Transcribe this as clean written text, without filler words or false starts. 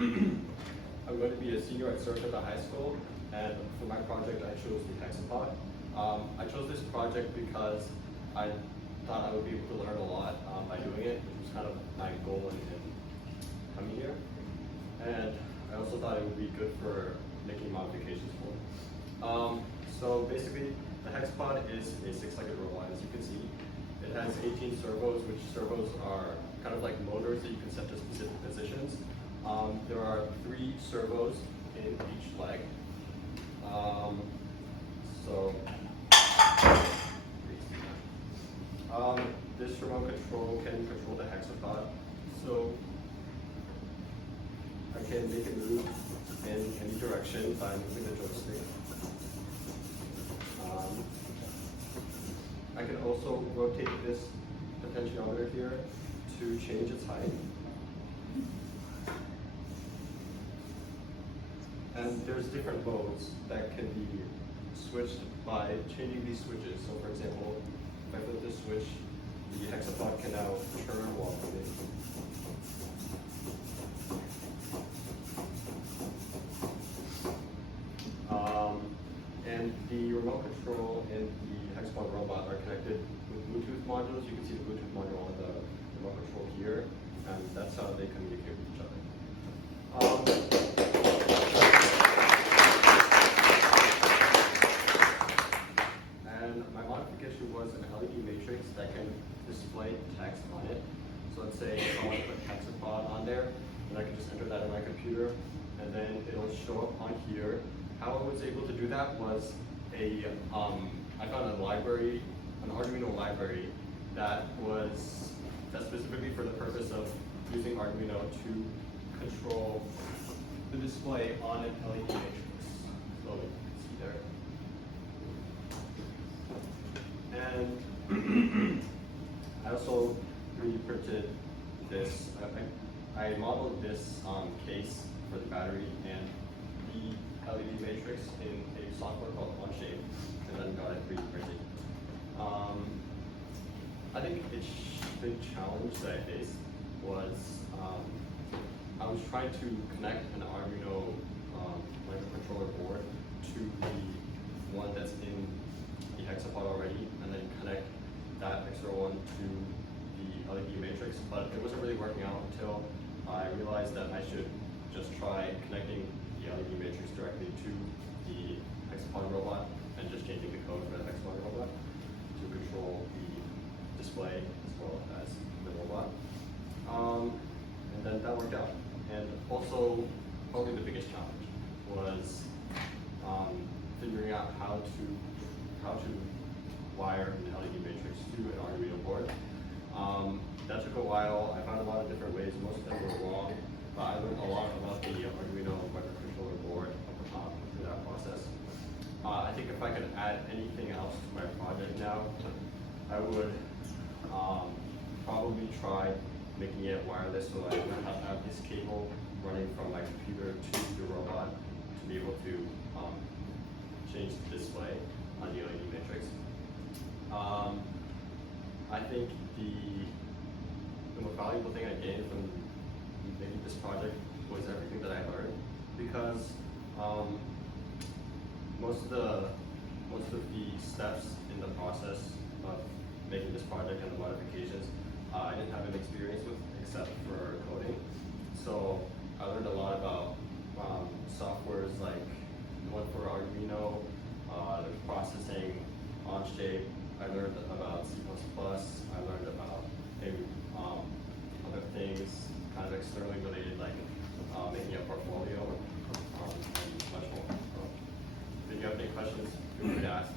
I'm going to be a senior at Search at the high school, and for my project I chose the hexapod. I chose this project because I thought I would be able to learn a lot by doing it, which was kind of my goal in coming here. And I also thought it would be good for making modifications for it. So basically, the hexapod is a 6-legged robot, as you can see. It has 18 servos, which servos are kind of like motors that you can set to specific positions. There are 3 servos in each leg. This remote control can control the hexapod. So I can make it move in any direction by moving the joystick. I can also rotate this potentiometer here to change its height. And there's different modes that can be switched by changing these switches. So for example, if I flip this switch, the hexapod can now turn while moving. And the remote control and the hexapod robot are connected with Bluetooth modules. You can see the Bluetooth module on the remote control here, and that's how they communicate with each other. And my modification was an LED matrix that can display text on it. So let's say I want to put hexapod on there, and I can just enter that in my computer, and then it'll show up on here. How I was able to do that was I found a library, an Arduino library that specifically for the purpose of using Arduino to control the display on an LED matrix. So you can see there. And I also 3D printed this. I modeled this case for the battery and the LED matrix in a software called Onshape, and then got it 3D printed. I think the challenge that I faced was I was trying to connect an Arduino microcontroller board to the one that's in the hexapod already, and then connect that extra one to the LED matrix. But it wasn't really working out until I realized that I should just try connecting the LED matrix directly to the hexapod robot and just changing the code for the hexapod robot to control the display as well as the robot. And then that worked out. And also, probably the biggest challenge was figuring out how to wire an LED matrix to an Arduino board. That took a while. I found a lot of different ways. Most of them were wrong, but I learned a lot about the Arduino microcontroller board through that process. I think if I could add anything else to my project now, I would probably try making it wireless so I don't have to have this cable running from my computer to the robot to be able to change the display on the LED matrix. I think the most valuable thing I gained from making this project was everything that I learned, because most of the steps in the process of making this project and the modifications I didn't have an experience with except for coding. So I learned a lot about softwares like the one for Arduino, there's processing, Onshape. I learned about C++. I learned about maybe other things kind of externally related, like making a portfolio and much more. So if you have any questions, feel free to ask.